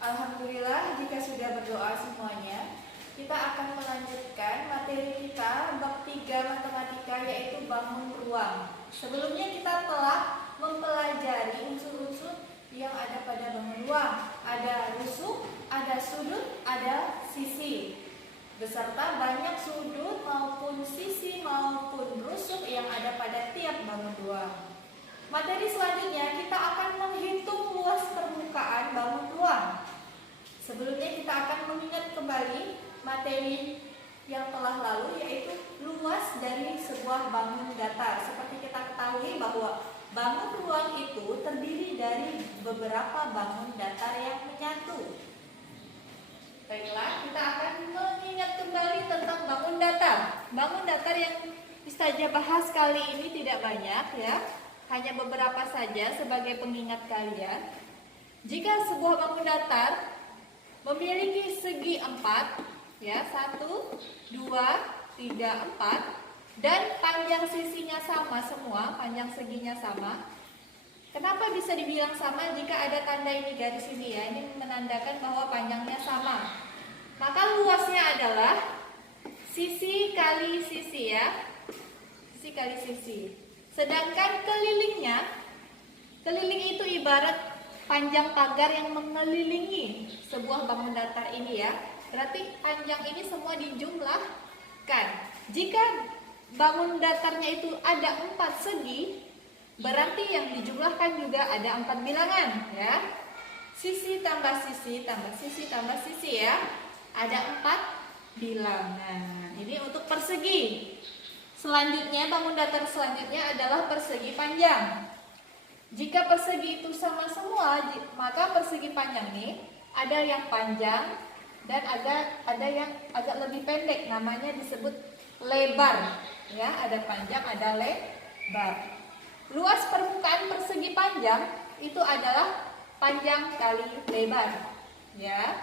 Alhamdulillah, jika sudah berdoa semuanya, kita akan melanjutkan materi kita bab 3 matematika, yaitu bangun ruang. Sebelumnya kita telah mempelajari unsur-unsur yang ada pada bangun ruang. Ada rusuk, ada sudut, ada sisi. Beserta banyak sudut maupun sisi maupun rusuk yang ada pada tiap bangun ruang. Materi selanjutnya kita akan menghitung luas permukaan bangun ruang. Sebelumnya kita akan mengingat kembali materi yang telah lalu, yaitu luas dari sebuah bangun datar. Seperti kita ketahui bahwa bangun ruang itu terdiri dari beberapa bangun datar yang menyatu. Baiklah, kita akan mengingat kembali tentang bangun datar. Bangun datar yang saja bahas kali ini tidak banyak ya, hanya beberapa saja sebagai pengingat kalian. Jika sebuah bangun datar memiliki segi 4 ya, 1, 2, 3, 4, dan panjang sisinya sama semua, panjang seginya sama. Kenapa bisa dibilang sama? Jika ada tanda ini garis ini ya, ini menandakan bahwa panjangnya sama. Maka luasnya adalah sisi kali sisi ya, sisi kali sisi. Sedangkan kelilingnya, keliling itu ibarat panjang pagar yang mengelilingi sebuah bangun datar ini ya. Berarti panjang ini semua dijumlahkan. Jika bangun datarnya itu ada 4 segi, berarti yang dijumlahkan juga ada 4 bilangan ya. Sisi tambah sisi tambah sisi tambah sisi ya. Ada 4 bilangan. Ini untuk persegi. Selanjutnya, bangun datar selanjutnya adalah persegi panjang. Jika persegi itu sama semua, maka persegi panjang ini ada yang panjang dan ada yang agak lebih pendek, namanya disebut lebar. Ya, ada panjang, ada lebar. Luas permukaan persegi panjang itu adalah panjang kali lebar. Ya,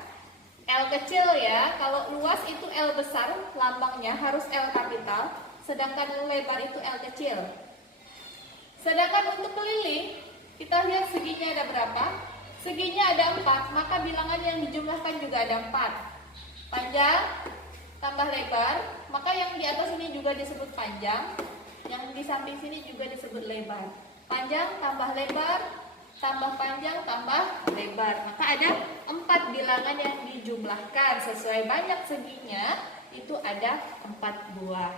L kecil ya. Kalau luas itu L besar, lambangnya harus L kapital, sedangkan lebar itu L kecil. Sedangkan untuk keliling, kita lihat seginya ada berapa? Seginya ada 4, maka bilangan yang dijumlahkan juga ada 4. Panjang tambah lebar, maka yang di atas ini juga disebut panjang, yang di samping sini juga disebut lebar. Panjang tambah lebar, tambah panjang tambah lebar. Maka ada 4 bilangan yang dijumlahkan. Sesuai banyak seginya, itu ada 4 buah.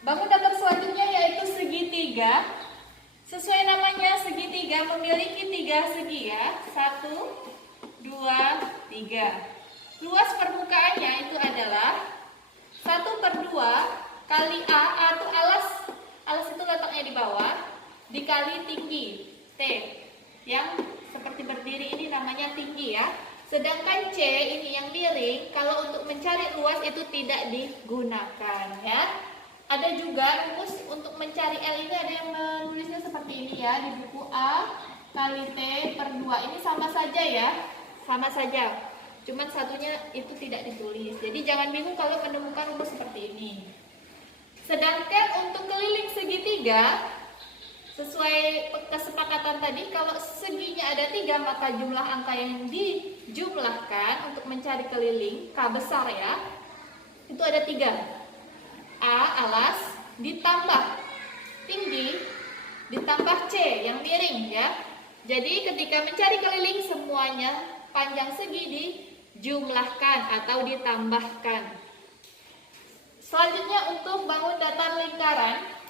Bangun datar selanjutnya yaitu segitiga. Sesuai namanya, segitiga memiliki 3 segi ya. 1, 2, 3. Luas permukaannya itu adalah 1/2 kali A itu alas. Alas itu letaknya di bawah, dikali tinggi T. Yang seperti berdiri ini namanya tinggi ya. Sedangkan C ini yang miring, kalau untuk mencari luas itu tidak digunakan ya. Ada juga rumus untuk mencari L ini, ada yang menulisnya seperti ini ya, di buku A kali T/2. Ini sama saja ya, sama saja. Cuman satunya itu tidak ditulis. Jadi jangan bingung kalau menemukan rumus seperti ini. Sedangkan untuk keliling segitiga, sesuai kesepakatan tadi, kalau seginya ada 3, maka jumlah angka yang dijumlahkan untuk mencari keliling, K besar ya, itu ada 3. A alas ditambah tinggi ditambah C yang miring ya. Jadi ketika mencari keliling, semuanya panjang segi dijumlahkan atau ditambahkan. Selanjutnya untuk bangun datar lingkaran.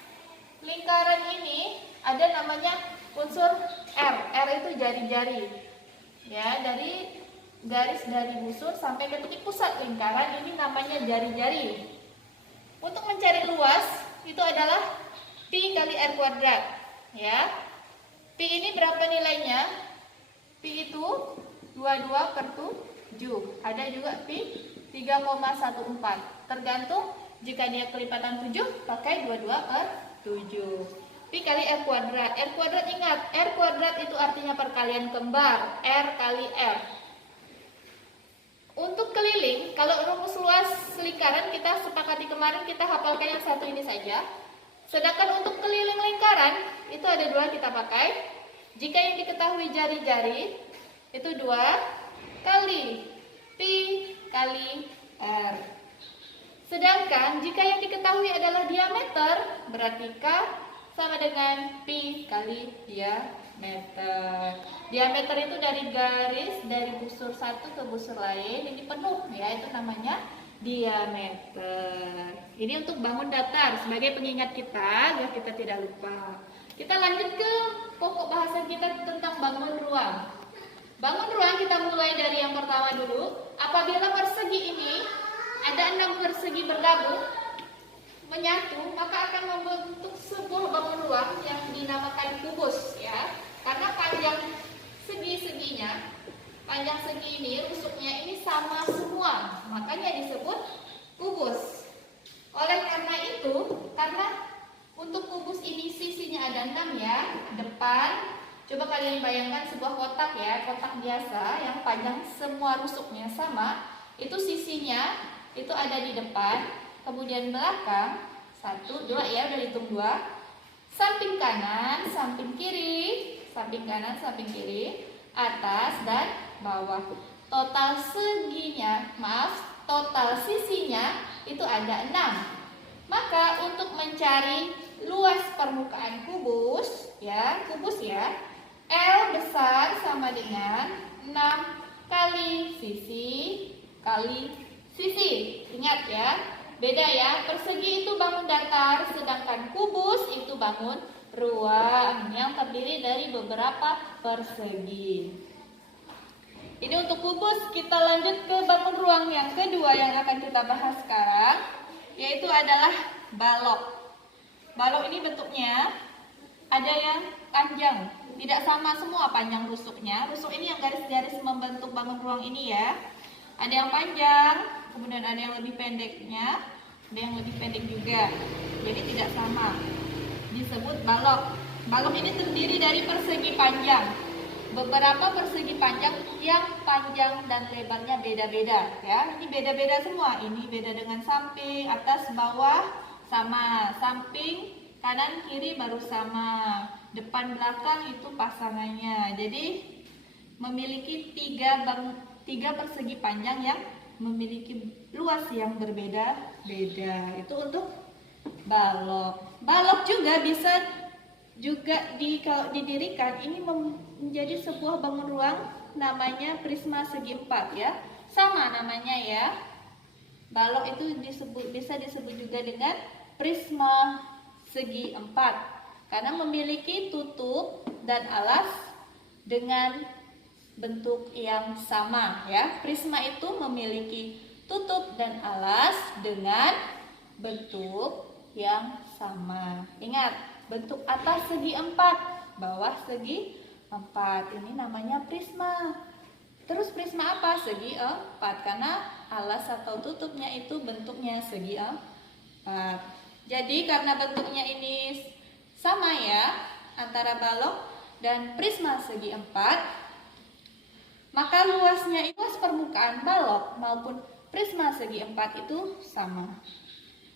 Lingkaran ini ada namanya unsur R. R itu jari-jari. Ya, dari garis dari busur sampai ke titik pusat lingkaran ini namanya jari-jari. Untuk mencari luas itu adalah pi kali R kuadrat ya. Pi ini berapa nilainya? Pi itu 22/7. Ada juga pi 3,14. Tergantung, jika dia kelipatan 7 pakai 22/7. Pi kali R kuadrat. R kuadrat, ingat, R kuadrat itu artinya perkalian kembar, R kali R. Untuk keliling, kalau rumus luas lingkaran kita sepakati kemarin, kita hafalkan yang satu ini saja. Sedangkan untuk keliling lingkaran, itu ada 2 kita pakai. Jika yang diketahui jari-jari, Itu 2 kali pi kali r. Sedangkan jika yang diketahui adalah diameter, berarti K sama dengan pi kali diameter. Diameter itu dari garis dari busur satu ke busur lain ini penuh ya, itu namanya diameter. Ini untuk bangun datar sebagai pengingat kita agar kita tidak lupa. Kita lanjut ke pokok bahasan kita tentang bangun ruang. Bangun ruang kita mulai dari yang pertama dulu. Apabila persegi ini ada 6 persegi bergabung menyatu, maka akan membentuk sebuah bangun ruang yang dinamakan kubus ya. Karena panjang segi ini, rusuknya ini sama semua, makanya disebut kubus. Oleh karena itu, karena untuk kubus ini sisinya ada 6 ya, depan. Coba kalian bayangkan sebuah kotak ya, kotak biasa yang panjang semua rusuknya sama, itu sisinya itu ada di depan, kemudian belakang 1, 2 ya, udah hitung 2. Samping kanan, samping kiri, samping kanan, samping kiri, atas dan bawah. Total sisinya itu ada 6. Maka untuk mencari luas permukaan kubus ya, L besar sama dengan 6 kali sisi kali sisi. Ingat ya, beda ya, persegi itu bangun datar, sedangkan kubus itu bangun ruang yang terdiri dari beberapa persegi. Ini untuk kubus. Kita lanjut ke bangun ruang yang kedua yang akan kita bahas sekarang, yaitu adalah balok. Balok ini bentuknya ada yang panjang, tidak sama semua panjang rusuknya. Rusuk ini yang garis-garis membentuk bangun ruang ini ya. Ada yang panjang, kemudian ada yang lebih pendeknya, ada yang lebih pendek juga. Jadi tidak sama. Disebut balok. Balok ini terdiri dari persegi panjang. Beberapa persegi panjang yang panjang dan lebarnya beda-beda ya. Ini beda-beda semua. Ini beda dengan samping, atas, bawah sama. Samping, kanan, kiri baru sama. Depan, belakang itu pasangannya. Jadi memiliki tiga persegi panjang yang memiliki luas yang berbeda-beda. Itu untuk balok. Balok juga bisa kalau didirikan ini menjadi sebuah bangun ruang, namanya prisma segi 4 ya. Sama namanya ya. Balok itu bisa disebut juga dengan prisma segi 4 karena memiliki tutup dan alas dengan bentuk yang sama ya. Prisma itu memiliki tutup dan alas dengan bentuk yang sama. Ingat, bentuk atas segi 4, bawah segi 4. Ini namanya prisma. Terus prisma apa? Segi 4 karena alas atau tutupnya itu bentuknya segi 4. Jadi karena bentuknya ini sama ya antara balok dan prisma segi 4, maka luasnya itu, luas permukaan balok maupun prisma segi 4 itu sama.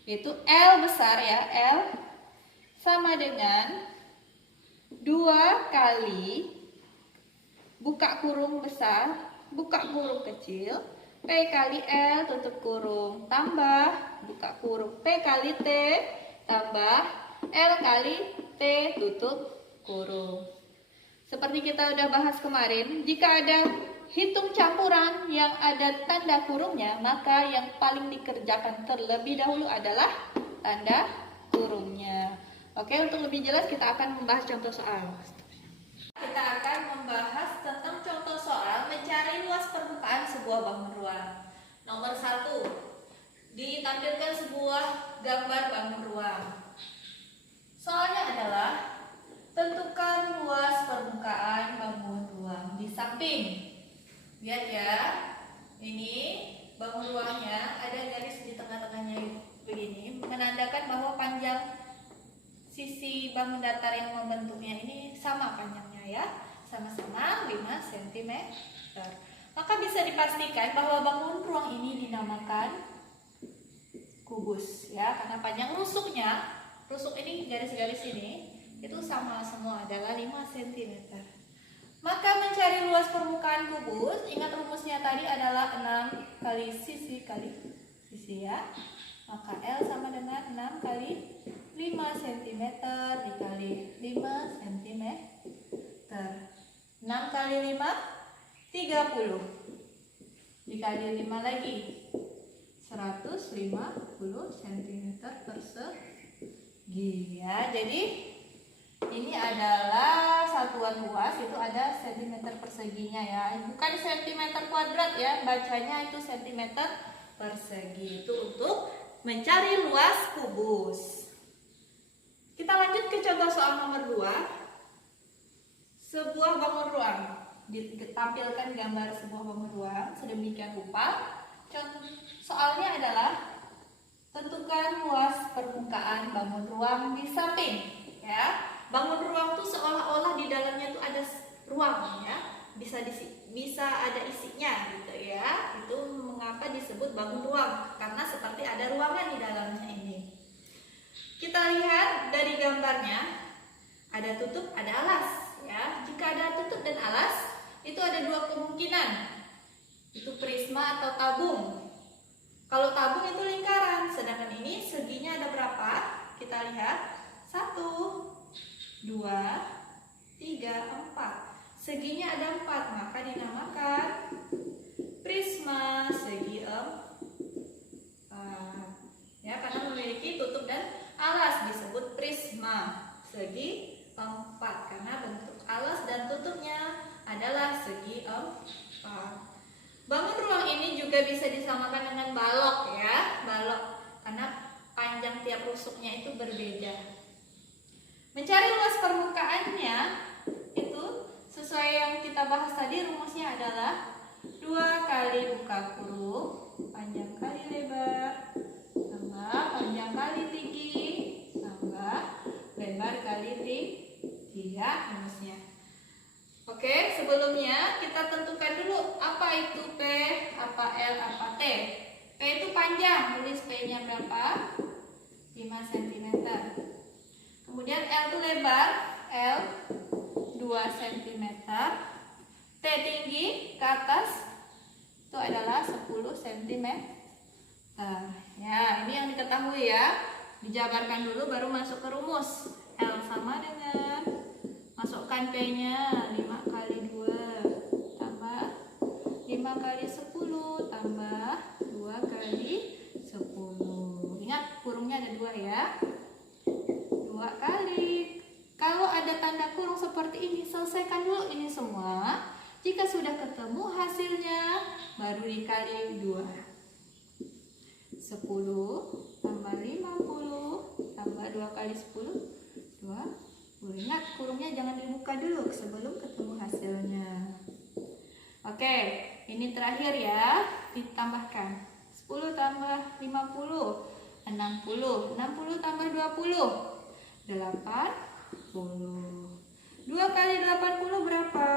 Yaitu L besar ya, L sama dengan 2 kali buka kurung besar, buka kurung kecil, P kali L tutup kurung, tambah buka kurung P kali T, tambah L kali T tutup kurung. Seperti kita udah bahas kemarin, jika ada hitung campuran yang ada tanda kurungnya, maka yang paling dikerjakan terlebih dahulu adalah tanda kurungnya. Oke, untuk lebih jelas kita akan membahas contoh soal. Kita akan membahas tentang contoh soal mencari luas permukaan sebuah bangun ruang. Nomor 1, ditampilkan sebuah gambar bangun ruang. Soalnya adalah tentukan luas permukaan bangun ruang di samping. Lihat ya, ini bangun ruangnya ada garis di tengah-tengahnya begini, menandakan bahwa panjang sisi bangun datar yang membentuknya ini sama panjangnya ya, sama-sama 5 cm. Maka bisa dipastikan bahwa bangun ruang ini dinamakan kubus ya, karena panjang rusuknya, rusuk ini garis-garis ini itu sama semua adalah 5 cm. Maka mencari luas permukaan kubus, ingat rumusnya tadi adalah 6 kali sisi ya. Maka L sama dengan 6 kali 5 cm dikali 5 cm. 6 kali 5, 30. Dikali 5 lagi, 150 cm persegi ya. Jadi ini adalah satuan luas, itu ada cm perseginya ya, bukan cm kuadrat ya, bacanya itu cm persegi. Itu untuk mencari luas kubus. Kita lanjut ke contoh soal nomor 2. Sebuah bangun ruang, ditampilkan gambar sebuah bangun ruang sedemikian rupa. Soalnya adalah tentukan luas permukaan bangun ruang di samping ya. Bangun ruang tuh seolah-olah di dalamnya tuh ada ruang ya, bisa ada isinya gitu ya. Itu mengapa disebut bangun ruang, karena seperti ada ruangan di dalamnya ini. Kita lihat dari gambarnya, ada tutup, ada alas ya. Jika ada tutup dan alas, itu ada dua kemungkinan. Itu prisma atau tabung. Kalau tabung itu lingkaran, sedangkan ini seginya ada berapa? Kita lihat, 1, 2, 3, 4. Seginya ada 4, maka dinamakan prisma segi 4 ya, karena memiliki tutup dan alas disebut prisma segi 4 karena bentuk alas dan tutupnya adalah segi 4. Bangun ruang ini juga bisa disamakan dengan balok ya, balok, karena panjang tiap rusuknya itu berbeda. Mencari luas permukaannya itu sesuai yang kita bahas tadi, rumusnya adalah 2 kali buka kurung panjang kali lebar tambah panjang kali tinggi tambah lebar kali tinggi ya rumusnya. Oke, sebelumnya kita tentukan dulu apa itu P, apa L, apa T. P itu panjang, tulis P-nya berapa? 5 cm. Kemudian L itu lebar, L 2 cm. T tinggi ke atas itu adalah 10 cm. Ya, ini yang diketahui ya. Dijabarkan dulu baru masuk ke rumus. L sama dengan, masukkan P-nya 5 kali 2 tambah 5 kali 10 tambah 2 kali 10. Ingat kurungnya ada 2 ya. 2 kali. Kalau ada tanda kurung seperti ini, selesaikan dulu ini semua. Jika sudah ketemu hasilnya, baru dikali 2. 10 tambah 50 tambah 2 kali 10, 20. Ingat kurungnya jangan dibuka dulu sebelum ketemu hasilnya. Oke, ini terakhir ya, ditambahkan 10 tambah 50, 60. 60 tambah 20, 80. 2 kali 80 berapa?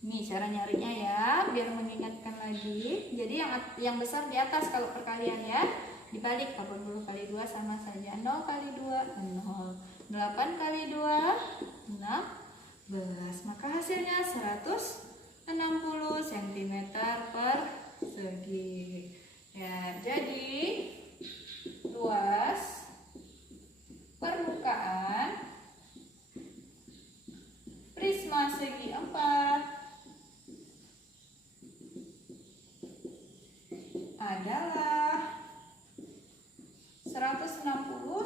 Ini cara nyarinya ya, biar mengingatkan lagi. Jadi yang besar di atas kalau perkalian ya. Dibalik, 80 kali 2 sama saja. 0 kali 2, 0. 8 kali 2, 16. Maka hasilnya 160 cm persegi. Ya, jadi luas permukaan prisma segi 4 adalah 160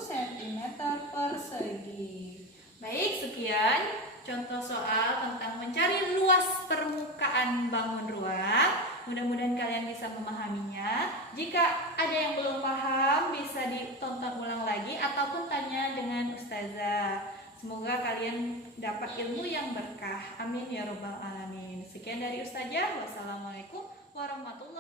cm persegi. Baik, sekian contoh soal tentang mencari luas permukaan bangun ruang. Mudah-mudahan kalian bisa memahaminya. Jika ada yang belum paham, bisa ditonton ulang lagi ataupun tanya dengan Ustazah. Semoga kalian dapat ilmu yang berkah. Amin ya robbal alamin. Sekian dari Ustazah. Wassalamualaikum warahmatullahi wabarakatuh.